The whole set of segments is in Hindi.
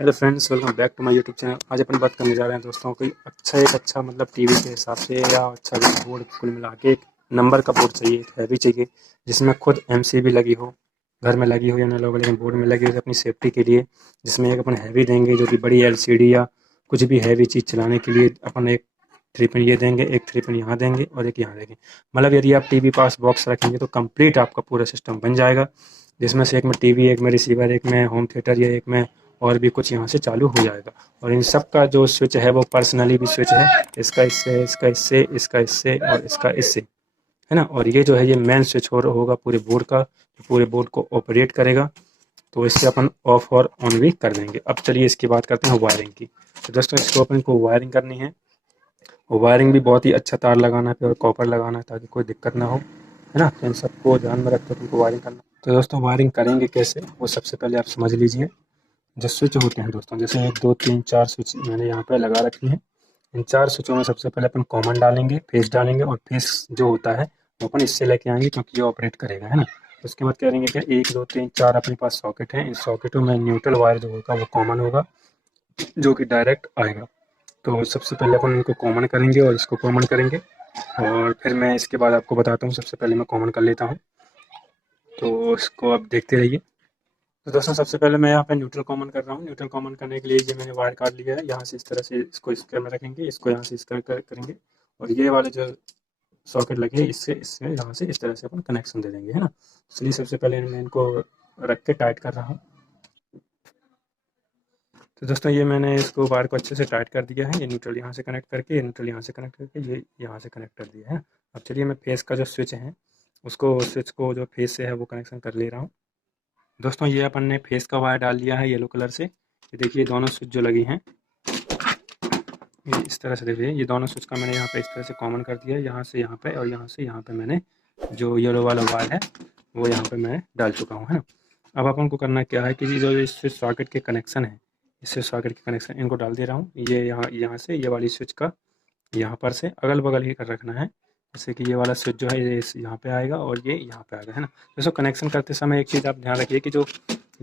Hello friends, welcome back to my YouTube channel. आज अपन बात करने जा रहे हैं दोस्तों कोई एक अच्छा मतलब टीवी के हिसाब से या अच्छा बोर्ड कुल मिला के एक नंबर का बोर्ड चाहिए, एक हैवी चाहिए जिसमें खुद एमसीबी लगी हो, घर में लगी हो या ना लोग, लेकिन बोर्ड में लगी हो अपनी सेफ्टी के लिए। जिसमें एक अपन हैवी देंगे जो कि बड़ी एलसीडी या कुछ भी हैवी चीज़ चलाने के लिए अपन एक 3 पिन ये देंगे, एक 3 पिन यहाँ देंगे और एक यहाँ देंगे। मतलब यदि आप टीवी पास बॉक्स रखेंगे तो कंप्लीट आपका पूरा सिस्टम बन जाएगा, जिसमें से एक में टीवी, एक में रिसीवर, एक में होम थिएटर या एक में और भी कुछ यहाँ से चालू हो जाएगा। और इन सब का जो स्विच है वो पर्सनली भी स्विच है, इसका इससे, इसका इससे, इसका इससे और इसका इससे, है ना। और ये जो है ये मेन स्विच होगा पूरे बोर्ड का, जो पूरे बोर्ड को ऑपरेट करेगा। तो इससे अपन ऑफ और ऑन भी कर देंगे। अब चलिए इसकी बात करते हैं वायरिंग की। तो दोस्तों इसको अपन को वायरिंग करनी है, और वायरिंग भी बहुत ही अच्छा तार लगाना है और कॉपर लगाना है ताकि कोई दिक्कत ना हो, है ना। तो इन सबको ध्यान में रखकर तुमको वायरिंग करना। तो दोस्तों वायरिंग करेंगे कैसे वो सबसे पहले आप समझ लीजिए। जो स्विच होते हैं दोस्तों, जैसे 1 2 3 4 स्विच मैंने यहाँ पे लगा रखी हैं। इन 4 स्विचों में सबसे पहले अपन कॉमन डालेंगे, फेस डालेंगे, और फेस जो होता है वो अपन इससे लेके आएंगे क्योंकि ये ऑपरेट करेगा, है ना। उसके बाद करेंगे क्या, 1 2 3 4 अपने पास सॉकेट है। इन सॉकेटों में न्यूट्रल वायर जो होगा वो कॉमन होगा, जो कि डायरेक्ट आएगा। तो सबसे पहले अपन इनको कॉमन करेंगे और इसको कॉमन करेंगे, और फिर मैं इसके बाद आपको बताता हूँ। सबसे पहले मैं कॉमन कर लेता हूँ, तो इसको आप देखते रहिए। तो दोस्तों सबसे पहले मैं यहाँ पे न्यूट्रल कॉमन कर रहा हूँ। न्यूट्रल कॉमन करने के लिए ये मैंने वायर काट लिया है। यहाँ से इस तरह से इसको स्क्वायर में रखेंगे, इसको यहाँ से स्क्वायर करेंगे, और ये वाले जो सॉकेट लगे इससे इससे यहाँ से इस तरह से अपन कनेक्शन दे देंगे, है ना। इसलिए सबसे पहले मैं इनको रख के टाइट कर रहा हूँ। तो दोस्तों ये मैंने इसको वायर को अच्छे से टाइट कर दिया है। ये न्यूट्रल यहाँ से कनेक्ट करके, ये न्यूट्रल यहाँ से कनेक्ट करके, ये यहाँ से कनेक्ट कर दिया है। अब चलिए मैं फेस का जो स्विच है उसको, स्विच को जो फेस से है वो कनेक्शन कर ले रहा हूँ। दोस्तों ये अपन ने फेस का वायर डाल दिया है येलो कलर से। ये देखिए दोनों स्विच जो लगी हैं, ये इस तरह से देखिए, ये दोनों स्विच का मैंने यहाँ पे इस तरह से कॉमन कर दिया है। यहाँ से यहाँ पे और यहाँ से यहाँ पे मैंने जो येलो वाला वायर है वो यहाँ पे मैं डाल चुका हूँ, है ना। अब अपन को करना क्या है कि जो ये स्विच सॉकेट के कनेक्शन है, इस स्विच सॉकेट के कनेक्शन इनको डाल दे रहा हूँ। ये यहाँ से ये वाली स्विच का यहाँ पर से अगल बगल ही कर रखना है, जैसे कि ये वाला स्विच जो है ये यहाँ पे आएगा और ये यहाँ पे आएगा, है ना। दोस्तों कनेक्शन करते समय एक चीज़ आप ध्यान रखिए कि जो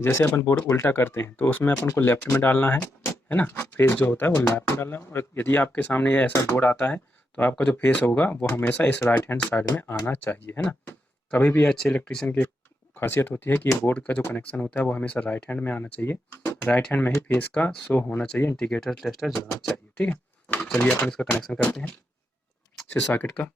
जैसे अपन बोर्ड उल्टा करते हैं तो उसमें अपन को लेफ्ट में डालना है ना। फेस जो होता है वो लेफ्ट में डालना है, और यदि आपके सामने ये ऐसा बोर्ड आता है तो आपका जो फेस होगा वो हमेशा इस राइट हैंड साइड में आना चाहिए, है ना। कभी भी अच्छे इलेक्ट्रीशियन की खासियत होती है कि बोर्ड का जो कनेक्शन होता है वो हमेशा राइट हैंड में आना चाहिए। राइट हैंड में ही फेस का शो होना चाहिए, इंडिकेटर टेस्टर जलना चाहिए, ठीक है। चलिए अपन इसका कनेक्शन करते हैं इस सॉकेट का।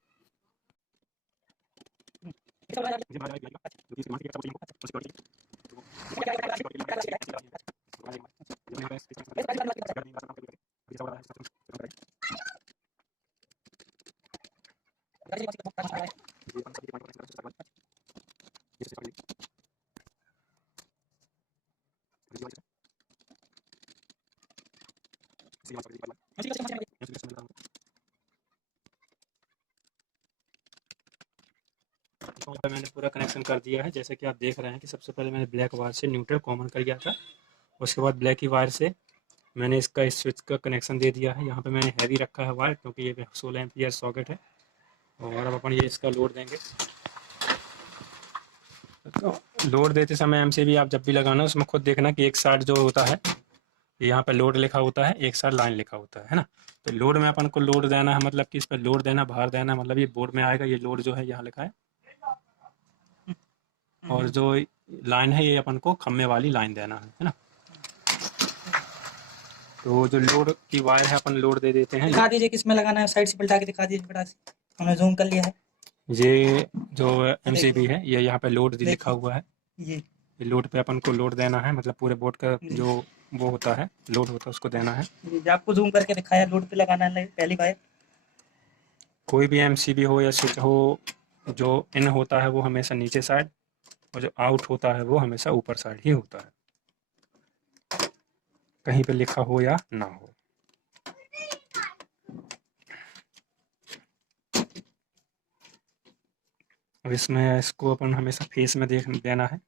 मैंने पूरा कनेक्शन कर दिया है, जैसे कि आप देख रहे हैं कि सबसे पहले मैंने ब्लैक वायर से न्यूट्रल कॉमन कर दिया था। उसके बाद ब्लैक ही वायर से मैंने इसका इस स्विच का कनेक्शन दे दिया है। यहाँ पे मैंने हैवी रखा है वायर क्योंकि ये 16 एम्पियर सॉकेट है। और अब अपन ये इसका लोड देंगे। तो लोड देते समय एमसीबी आप जब भी लगाना उसमें खुद देखना कि एक साइड जो होता है यहाँ पे लोड लिखा होता है, एक साइड लाइन लिखा होता है ना। तो लोड में अपन को लोड देना है, मतलब कि इस पर लोड देना, बाहर देना, मतलब ये बोर्ड में आएगा। ये लोड जो है यहाँ लिखा है, और जो लाइन है ये अपन को खम्भे वाली लाइन देना है ना। तो जो लोड की वायर है अपन लोड दे देते हैं। दिखा दीजिए किसमें लगाना है, साइड से पलटा के दिखा दीजिए फटाक से, हमने जूम कर लिया है। ये जो एमसीबी है ये यहाँ पे लोड लिखा हुआ है। ये लोड पे अपन को लोड देना है, मतलब पूरे बोर्ड का जो वो होता है लोड होता है उसको देना है। ये आपको जूम करके दिखाया, लोड पे लगाना है पहली वायर। कोई भी एमसीबी हो या स्विच हो, जो इन होता है वो हमेशा नीचे साइड, और जो आउट होता है वो हमेशा ऊपर साइड ही होता है, कहीं पे लिखा हो या ना हो। अब इसमें इसको अपन हमेशा फेस में देख देना है।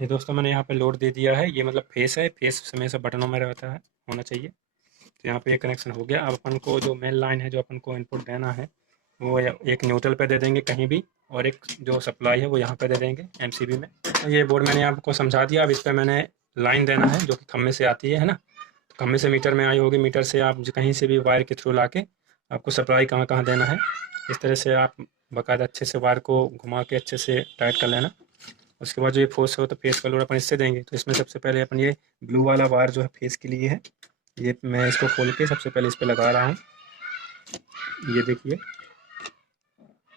ये दोस्तों मैंने यहाँ पे लोड दे दिया है। ये मतलब फेस है, फेस हमेशा बटनों में रहता है, होना चाहिए। तो यहाँ पे ये कनेक्शन हो गया। अब अपन को जो मेन लाइन है, जो अपन को इनपुट देना है, वो एक न्यूट्रल पे दे देंगे कहीं भी, और एक जो सप्लाई है वो यहाँ पे दे देंगे एमसीबी में। तो ये बोर्ड मैंने आपको समझा दिया। अब इस पर मैंने लाइन देना है जो कि खम्भे से आती है ना। तो खम्भे से मीटर में आई होगी, मीटर से आप कहीं से भी वायर के थ्रू ला के आपको सप्लाई कहाँ कहाँ देना है, इस तरह से आप बाकायदा अच्छे से वायर को घुमा के अच्छे से टाइट कर लेना। उसके बाद जो ये फोर्स हो तो फेस का लोड अपन इससे देंगे। तो इसमें सबसे पहले अपन ये ब्लू वाला वायर जो है फेस के लिए है, ये मैं इसको खोल के सबसे पहले इस पे लगा रहा हूँ। ये देखिए,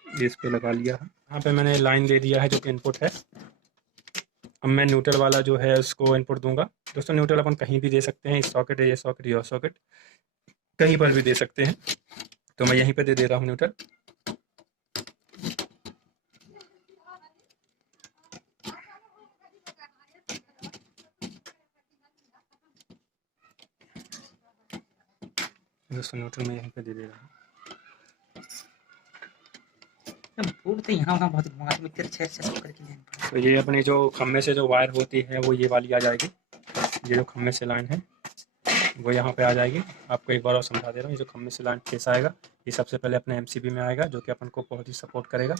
ये इस पे लगा लिया है। यहाँ पे मैंने लाइन दे दिया है जो कि इनपुट है। अब मैं न्यूट्रल वाला जो है उसको इनपुट दूंगा। दोस्तों न्यूट्रल अपन कहीं भी दे सकते हैं, इस सॉकेट है, ये सॉकेट, ये सॉकेट, कहीं पर भी दे सकते हैं। तो मैं यहीं पे दे रहा हूँ न्यूट्रल। दोस्तों न्यूट्रल मैं यहीं पे दे रहा हूँ। बोर्ड तो यहाँ वहाँ बहुत घुमा के मिक्सर 6 करके लेना पड़ा। तो ये अपनी जो खम्भे से जो वायर होती है वो ये वाली आ जाएगी। ये जो खम्भे से लाइन है वो यहाँ पे आ जाएगी। आपको एक बार और समझा दे रहा हूँ। ये जो खम्भे से लाइन फेस आएगा, ये सबसे पहले अपने एमसीबी में आएगा, जो कि अपन को बहुत ही सपोर्ट करेगा।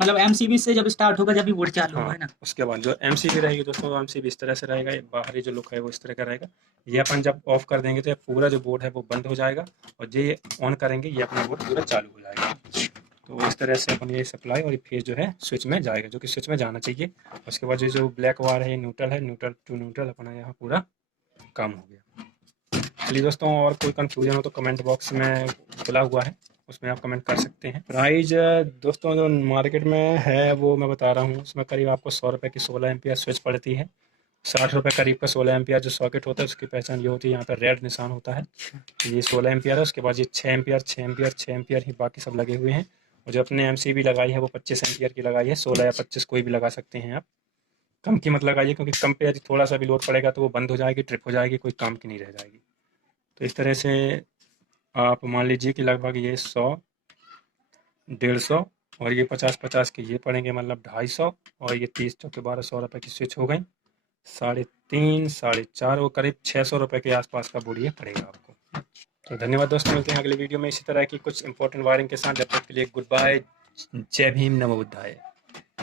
मतलब एमसीबी से जब स्टार्ट होगा, जब भी बोर्ड चालू होगा, है ना। उसके बाद जो एमसीबी रहेगी दोस्तों, एमसीबी इस तरह से रहेगा। ये बाहरी जो लुक है वो इस तरह का रहेगा। ये अपन जब ऑफ कर देंगे तो ये पूरा जो बोर्ड है वो बंद हो जाएगा, और ये ऑन करेंगे ये अपना बोर्ड पूरा चालू हो जाएगा। तो इस तरह से अपन ये सप्लाई और ये फेज जो है स्विच में जाएगा, जो कि स्विच में जाना चाहिए। उसके बाद जो ब्लैक वायर है, न्यूट्रल है, न्यूट्रल टू न्यूट्रल अपना यहाँ पूरा काम हो गया। चलिए दोस्तों, और कोई कंफ्यूजन हो तो कमेंट बॉक्स में खुला हुआ है, उसमें आप कमेंट कर सकते हैं। प्राइस दोस्तों जो मार्केट में है वो मैं बता रहा हूँ, उसमें करीब आपको 100 रुपये की 16 एम्पियर स्विच पड़ती है। 60 रुपये करीब का 16 एम्पियर जो सॉकेट होता है, उसकी पहचान ये होती है, यहाँ पर रेड निशान होता है, ये 16 एम्पियर है। उसके बाद ये 6 एम्पियर 6 एम्पियर 6 एम्पियर ही बाकी सब लगे हुए हैं। और जो अपने एमसीबी लगाई है वो 25 एम्पियर की लगाई है। 16 या 25 कोई भी लगा सकते हैं आप, कम की मत लगाइए, क्योंकि कम पे यदि थोड़ा सा भी लोड पड़ेगा तो वो बंद हो जाएगी, ट्रिप हो जाएगी, कोई काम की नहीं रह जाएगी। तो इस तरह से आप मान लीजिए कि लगभग ये 100, 150 और ये 50-50 के ये पड़ेंगे, मतलब 250, और ये 30 चौके 1200 रुपये की स्विच हो गई। 3.5 4.5 वो करीब 600 रुपये के आसपास का बोर्ड ये पड़ेगा आपको। तो धन्यवाद दोस्तों, मिलते हैं अगले वीडियो में इसी तरह की कुछ इंपॉर्टेंट वायरिंग के साथ। जब तक के लिए गुड बाय, जय भीम, नमो बुद्धाय।